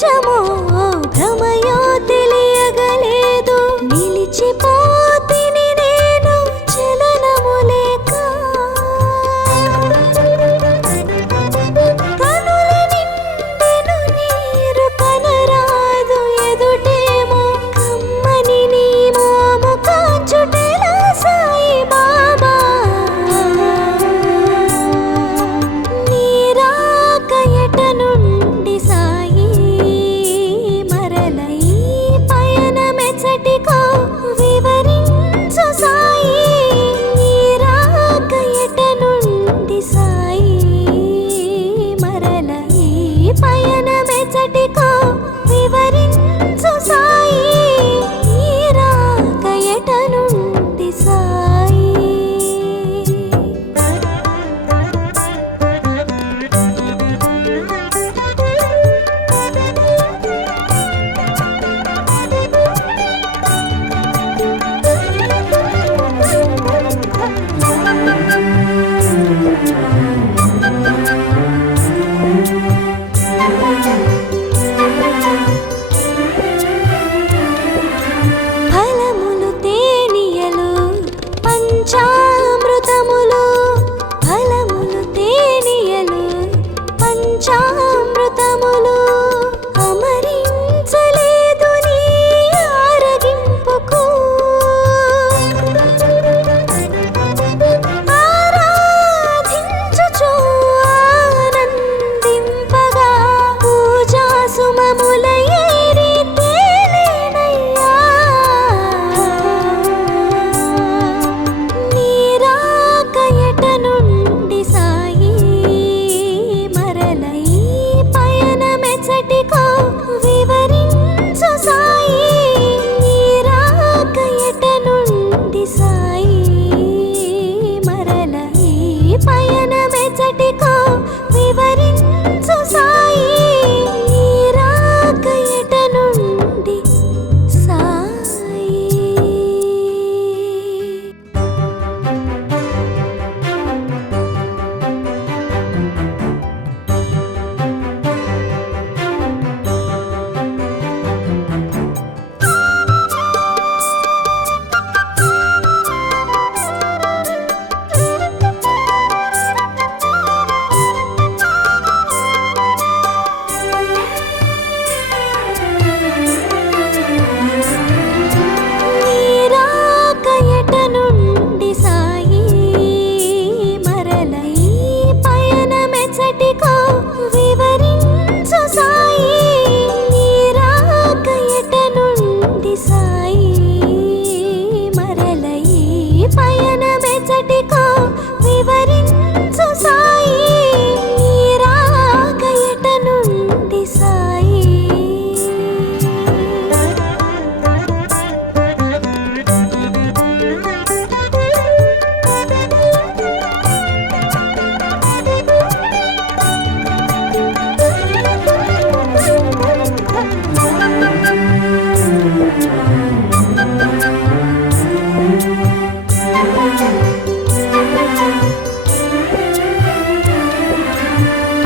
నిజమో భ్రమయో తెలియగలేదు. నిలిచిపోతిని నేను చలనము లేక. కనుల నిండెను నీరు కనరాదు ఎదుటేమో కమ్మని నీ మోము కాచుటెలా సాయి బాబా. నీరాక ఎట నుండి సాయి మరల ఈ పయనమెచ్చటికో వివరించు సాయి. నీరాక ఎట నుండి సాయి మరల ఈ పయనమెచ్చటికో వివరించు సాయి. నీరాక ఎట నుండి సాయి. ఫలములు తేనియలు పంచామృతములు. ఫలములు తేనియలు పంచామృతములు. అమరించలేదు నీ ఆరగింపుకు. ఆరాధించుచు ఆనందింపగా పూజా సుమముల ఏరి తేలేనయ్యా. నీరాక ఎట నుండి సాయి మరల ఈ పయనమెచ్చటికో వివరించు సాయి. నీరాక ఎట నుండి సాయి మరల ఈ పయనమెచ్చటికో వివరించు సాయి. నీరాక ఎట నుండి సాయి. నీరాక ఎట నుండి సాయి మరల ఈ పయనమెచ్చటికో వివరించు సాయి. నీరాక ఎట నుండి సాయి మరల ఈ పయనమెచ్చటికో వివరించు సాయి. నీరాక ఎట నుండి సాయి.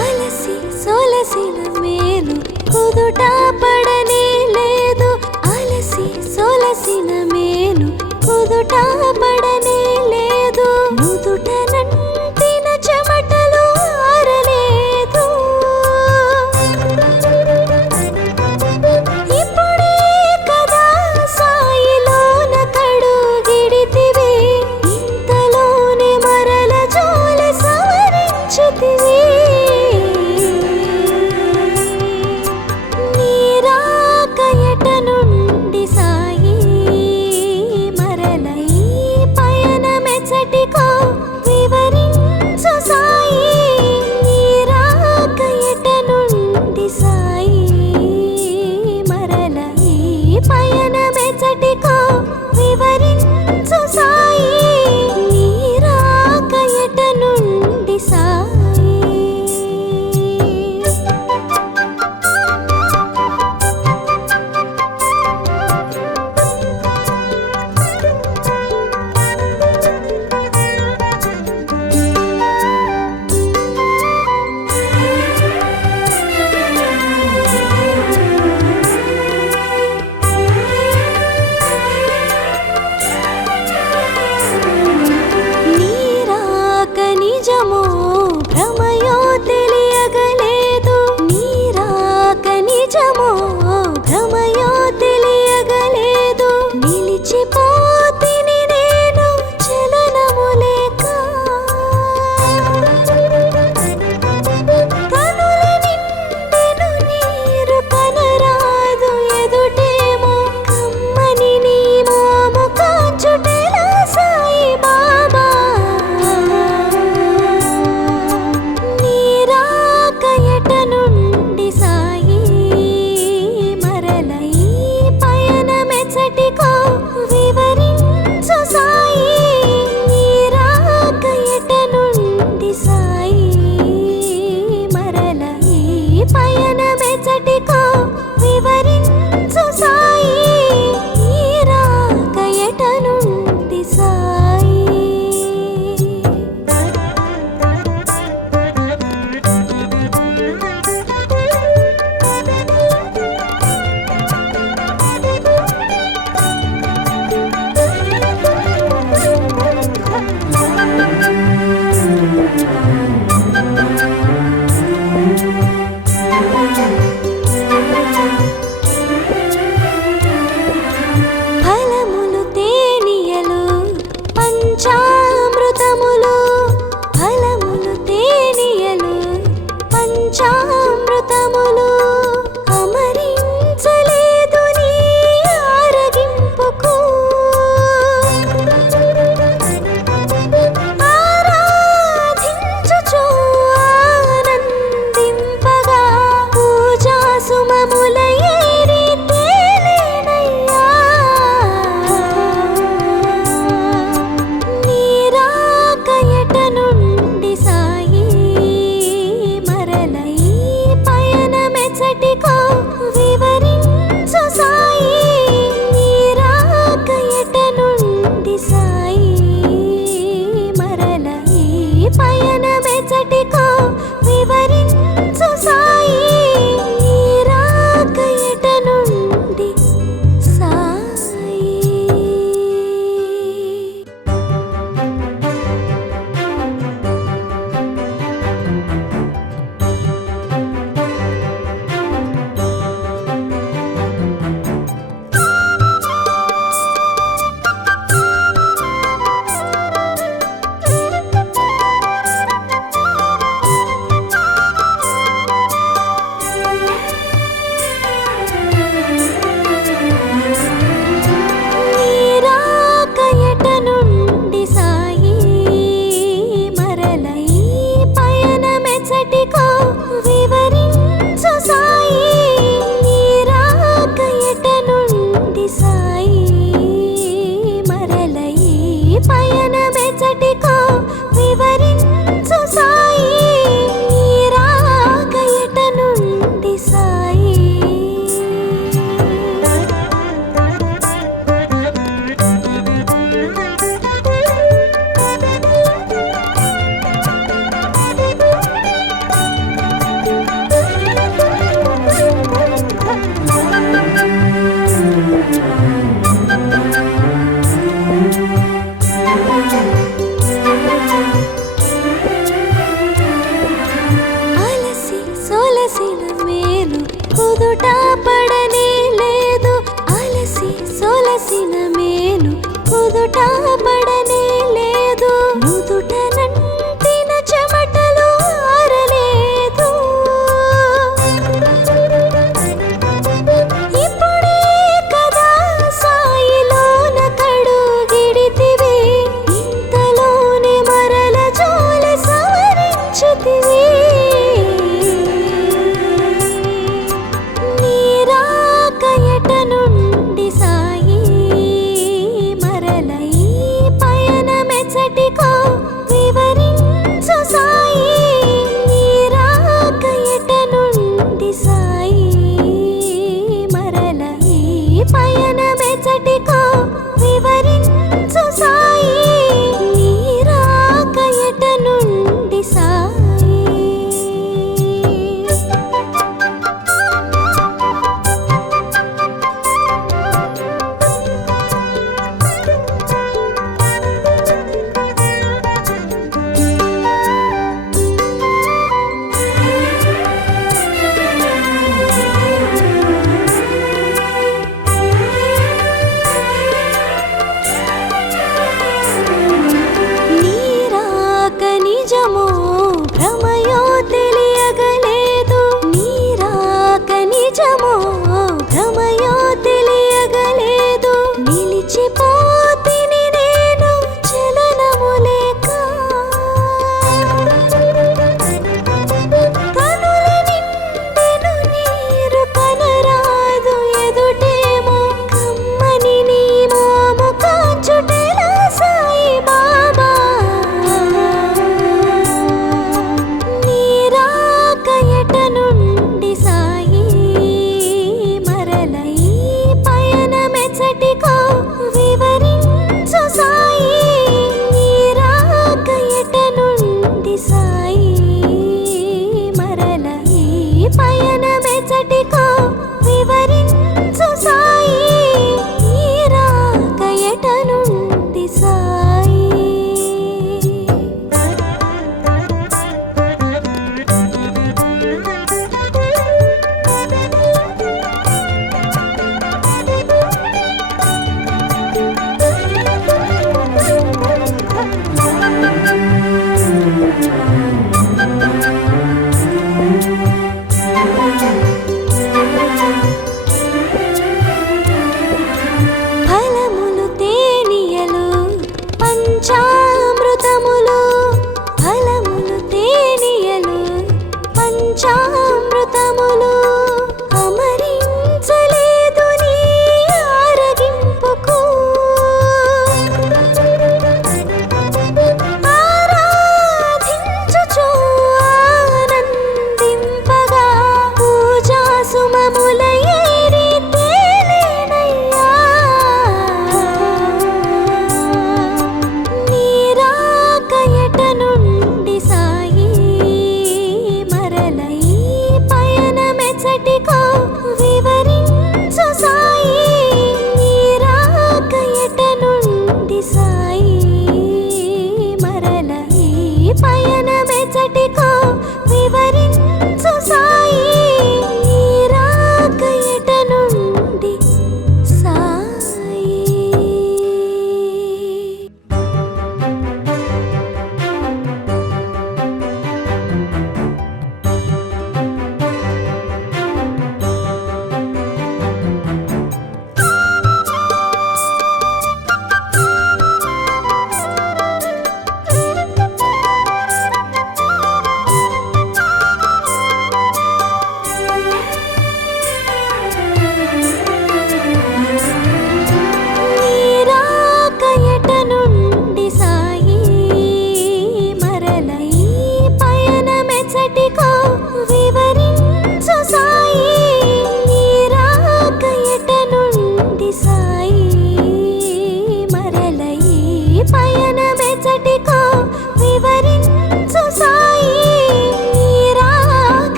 అలసి సొలసిన మేలు కుదుట పడనే లేదు. అలసి సొలసిన మేలు కుదుట పడనే లేదు. నుదుట నంటిన చెమటలు ఆరలేదు. ఇప్పుడే కదా సాయిలోన కడుగిడితివి. ఇంతలోనే మరల జోలి సవరించితివి. నీరాక ఎట నుండి సాయి మరల ఈ పయనమెచటికో వివరించు సాయి, ఈ రాక ఎట నుండి సాయి. ఫలములు తేనియలు పంచామృతములు, ఫలములు తేనియలు పంచామృతములు, అమరించలేదు నీ ఆరగింపుకు. ఆరాధించుచు ఆనందింపగా పూజా సుమముల ఏరి తేలేనయ్యా. నీ రాక ఎట నుండి సాయి, మరల ఈ పయనమె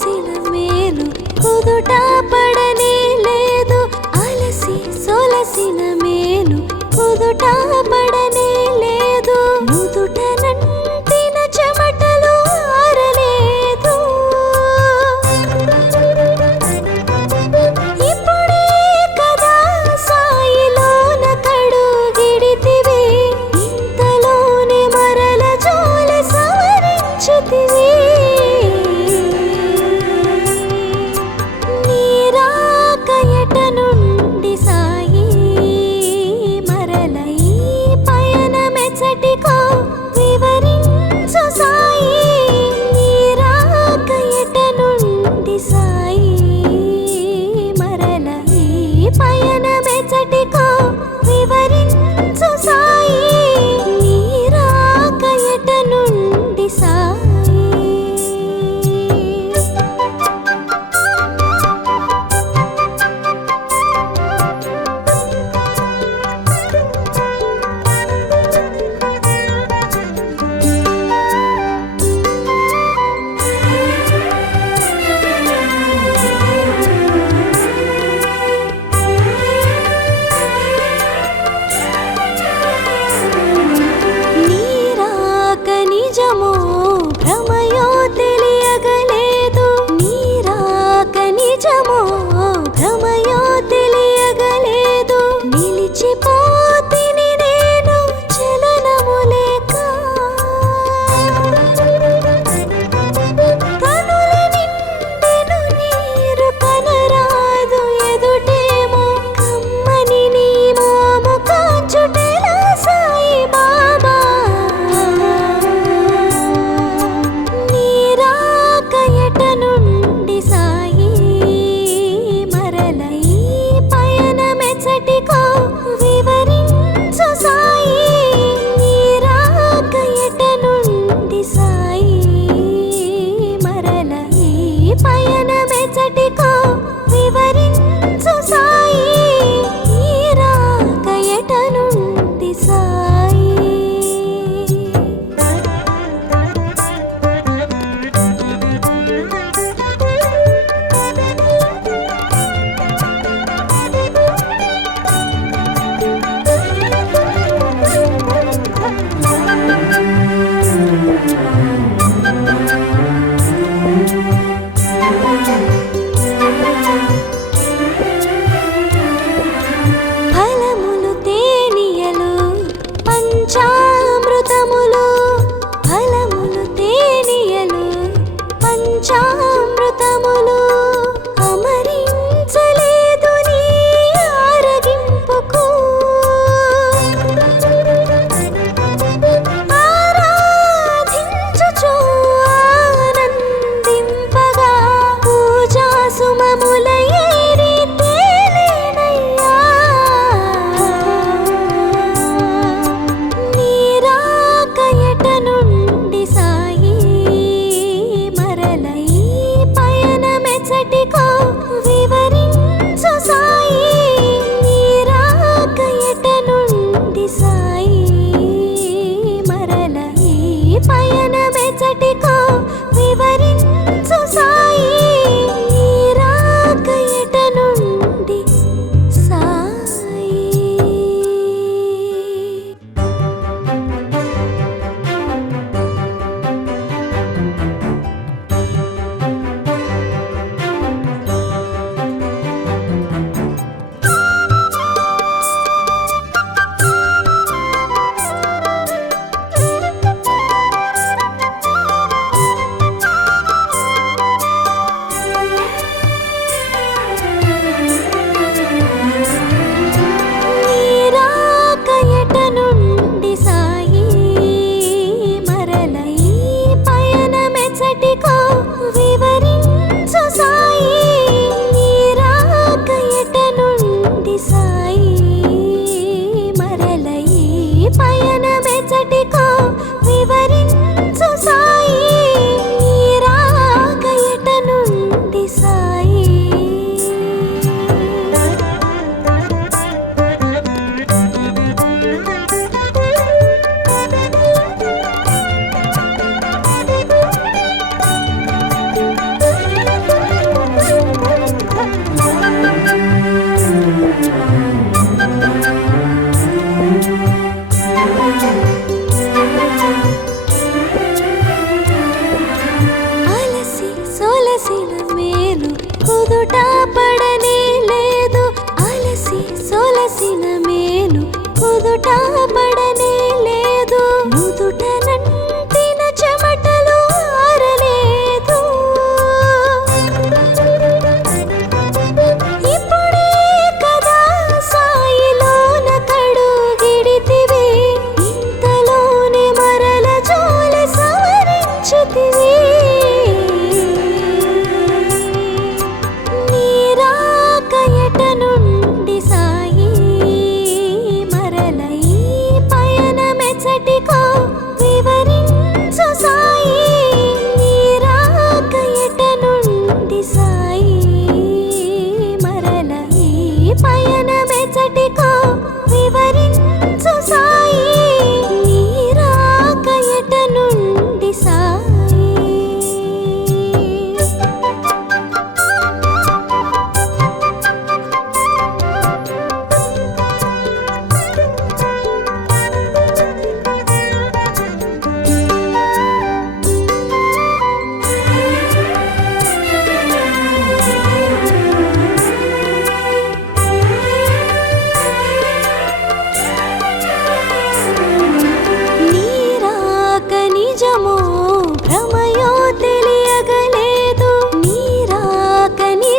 సొలసిన మేలు కుదుట పడనే లేదు అలసి సొలసిన మేలు కుదుట పడనే లేదు నుదుట నంటిన చెమటలు ఆరలేదు ఇప్పుడే కదా సాయిలోన కడుగిడితివి ఇంతలోనే మరల జోల సవరించితివి నీరాకయట నుండి సాయి మరల ఈ పయనమెచ్చటికో వివరించు సాయి నీరాకయట నుండి సాయి మరల ఈ పయనమెచ్చటికో వివరించు సాయి నీరాకయట నుండి సాయి నీరాక నిజమో భ్రమయో తెలియగలేదు నీరాక నిజమో భ్రమయో తెలియగలేదు నిలిచిపోతిని నేను చలనము లేక కనుల నిండెను నీరు కనరాదు ఎదుటేమో కమ్మని నీ మోము కాచుటెలా సాయి బాబా నీరాకయట నుండి సాయి మరల ఈ పయనమెచ్చటికో వివరించు సాయి నీరాకయట నుండి సాయి మరల ఈ పయనమెచ్చటికో వివరించు సాయి నీరాకయట నుండి సాయి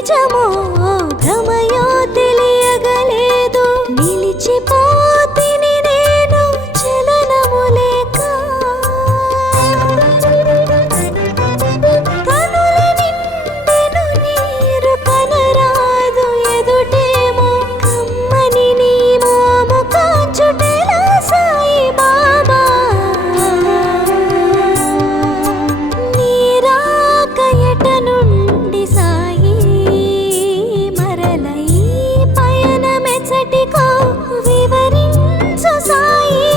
నిజమో భ్రమయో తెలియగలేదు. నిలిచిపోతిని నేను చలనము లేక. కనుల నిండెను నీరు కనరాదు ఎదుటేమో కమ్మని నీ మోము కాచుటెలా సాయి బాబా. నీరాక ఎట నుండి సాయి మరల ఈ పయనమెచ్చటికో వివరించు సాయి.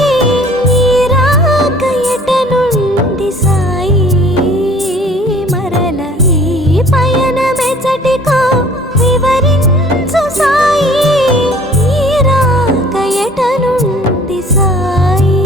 నీరాక ఎట నుండి సాయి మరల ఈ పయనమెచ్చటికో వివరించు సాయి. నీరాక ఎట నుండి సాయి.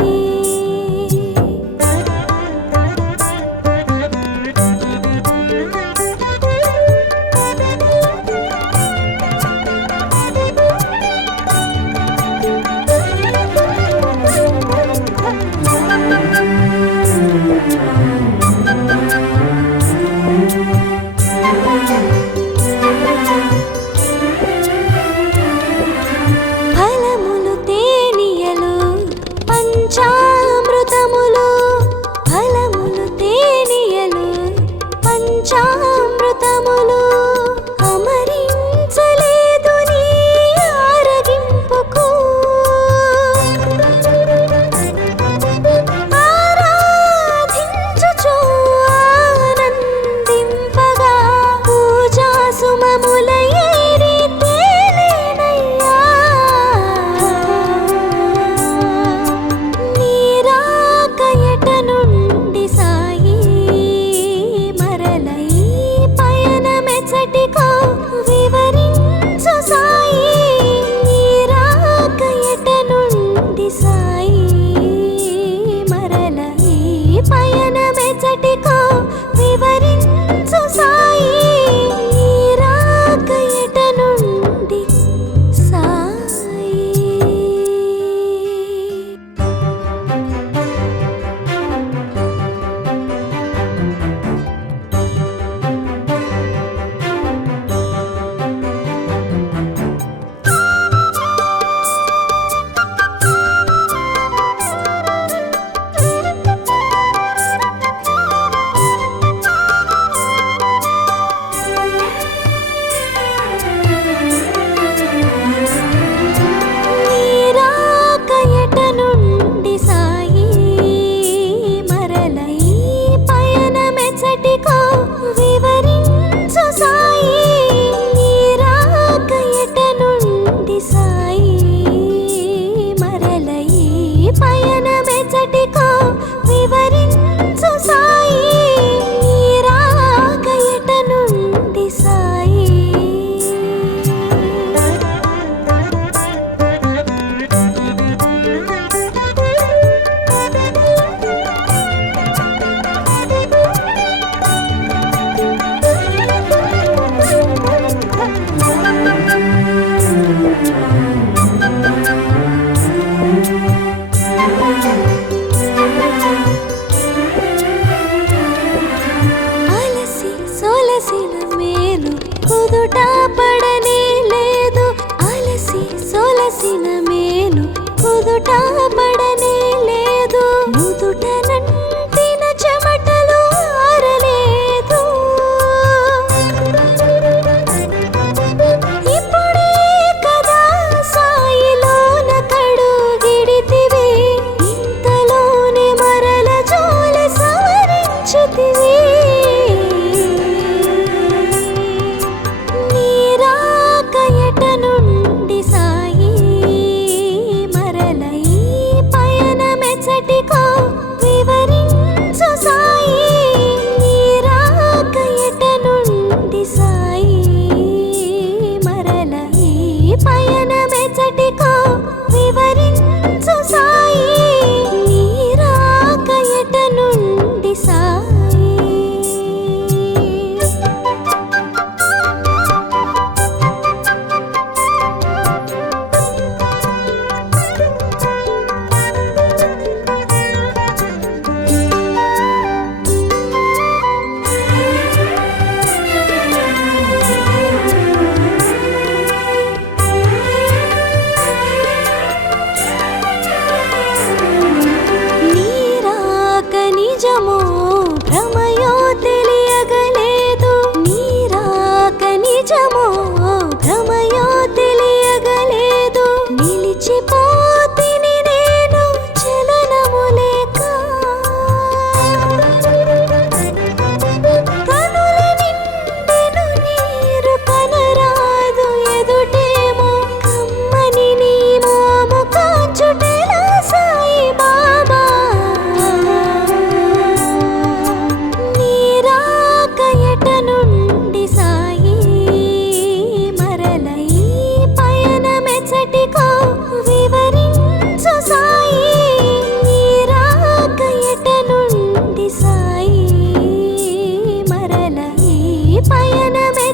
ఫలములు తేనియలు పంచామృతములు. ఫలములు తేనియలు పంచామృతములు. అమరించలేదు నీ ఆరగింపుకు. ఆరాధించుచు ఆనందింపగా పూజా సుమముల ఏరి తేలేనయ్యా. నీరాక ఎట నుండి సాయి మరల ఈ పయనమెచ్చటికో వివరించు సాయి. నీరాక ఎట నుండి సాయి మరల ఈ పయనమెచ్చటికో వివరించు సాయి. నీరాక ఎట నుండి సాయి. నీరాక ఎట నుండి సాయి మరల ఈ పయనమెచ్చటికో వివరించు సాయి. నీరాక ఎట నుండి సాయి మరల ఈ పయనమెచ్చటికో వివరించు సాయి. నీరాక ఎట నుండి సాయి. అలసి సొలసిన మేలు కుదుట పడనే లేదు. అలసి సొలసిన మేలు కుదుట పడనే లేదు. నుదుట నంటిన చెమటలు ఆరలేదు. ఇప్పుడే కదా సాయిలోన కడుగిడితివి. ఇంతలోనే మరల జోలి సవరించితివి. నీరాక ఎట నుండి సాయి మరల ఈ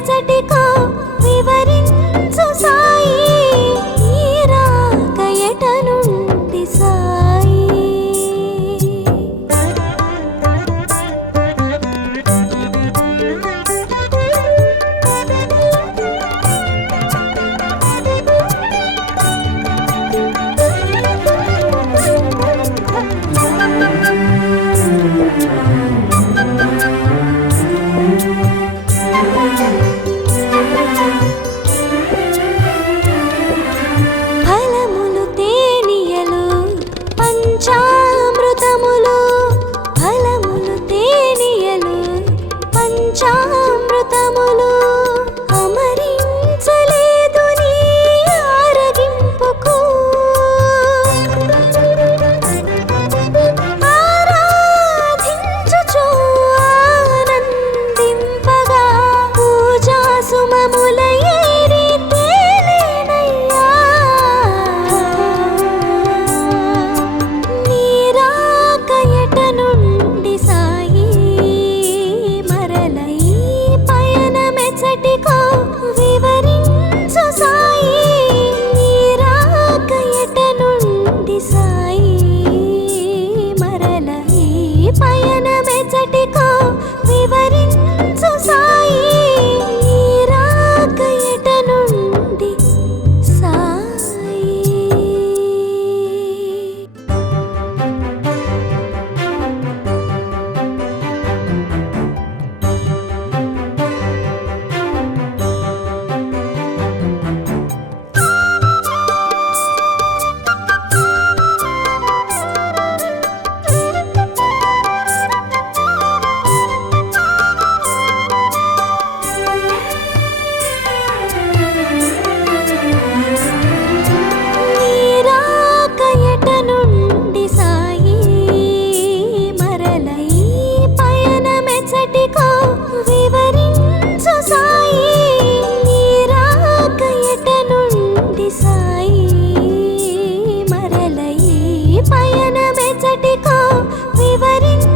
మెచ్చటికో వివరించు సాయి నీ రాక ఎట నుండి సాయి ఫలములు తేనియలు పంచామృతములు ఫలములు తేనియలు పంచామృతములు అమరించలేదు నీ ఆరగింపుకు ఆరాధించుచు ఆనందింపగా పూజా సుమముల ఏరి తేలేనయ్యా నీ రాక ఎట నుండి సాయి మరల ఈ పయనమెచ్చటికో వివరించు సాయి నీ రాక ఎట నుండి సాయి మరల ఈ పయనమెచ్చటికో వివరించు సాయి నీ రాక ఎట నుండి సాయి నీ రాక ఎట నుండి సాయి మరల ఈ పయనమెచ్చటికో వివరించు సాయి నీ రాక ఎట నుండి సాయి మరల ఈ పయనమెచ్చటికో వివరించు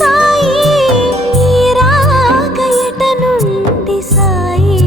సాయి నీ రాక ఎట నుండి సాయి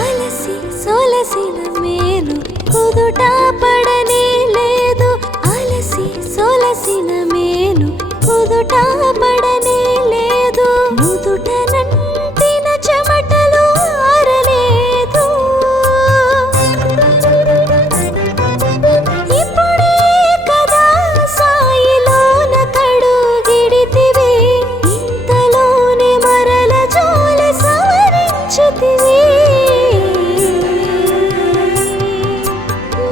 అలసి సొలసిన మేలు కుదుట పడనే లేదు అలసి సొలసిన మేలు కుదుట పడనే లేదు నుదుట నంటిన చెమటలు ఆరలేదు ఇప్పుడే కదా సాయిలోన కడుగిడితివి ఇంతలోనే మరల జోలి సవరించితివి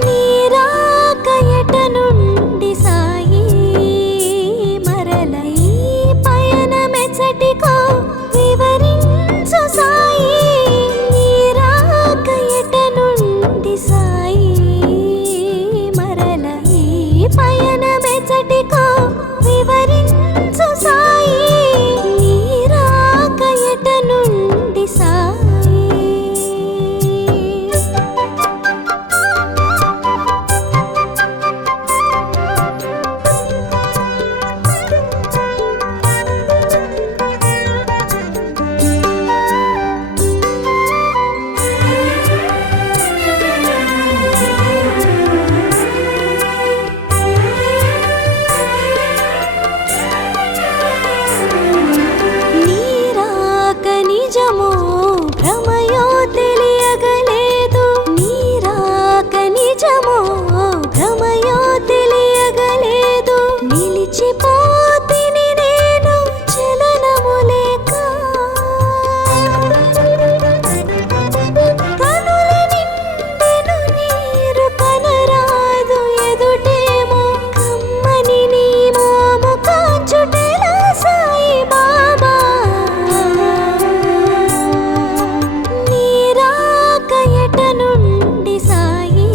నీ రాక ఎట నుండి సాయి మరల ఈ పయనమెచ్చటికో వివరించు సాయి నీ రాక ఎట నుండి సాయి మరల ఈ పయనమెచ్చటికో వివరించు సాయి నీ రాక ఎట నుండి సాయి నీ రాక నిజమో భ్రమయో తెలియగలేదు నీ రాక నిజమో భ్రమయో తెలియగలేదు నిలిచిపోతిని నేను చలనము లేక కనుల నిండెను నీరు కనరాదు ఎదుటేమో కమ్మని నీ మోము కాచుటెలా సాయి బాబా నీ రాక ఎట నుండి సాయి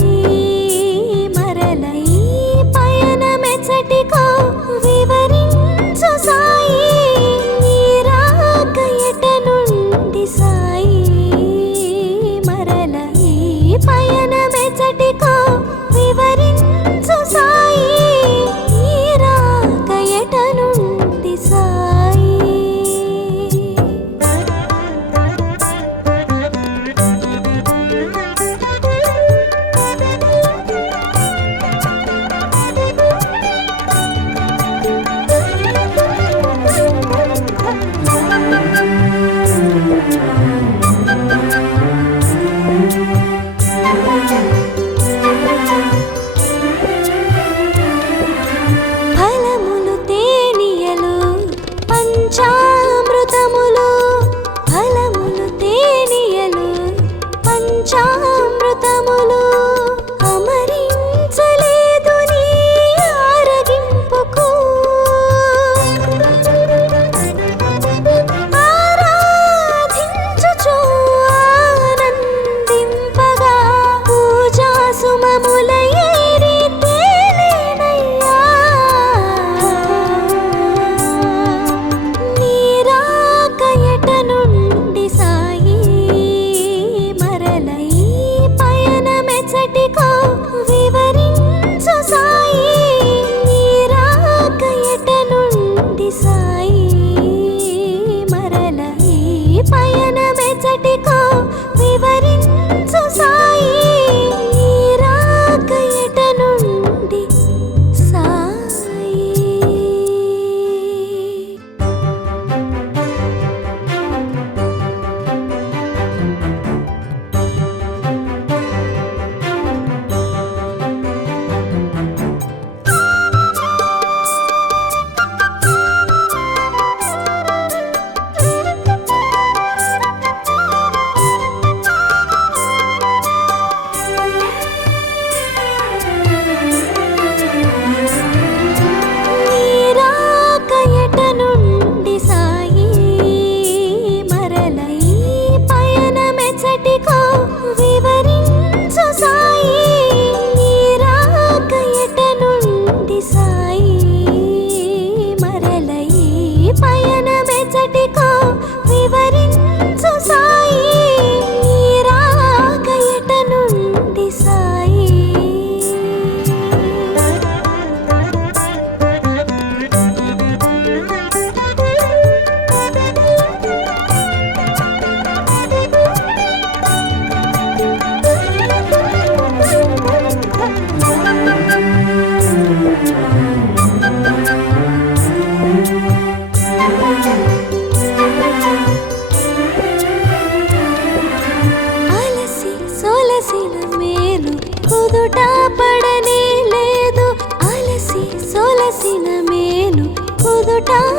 చోట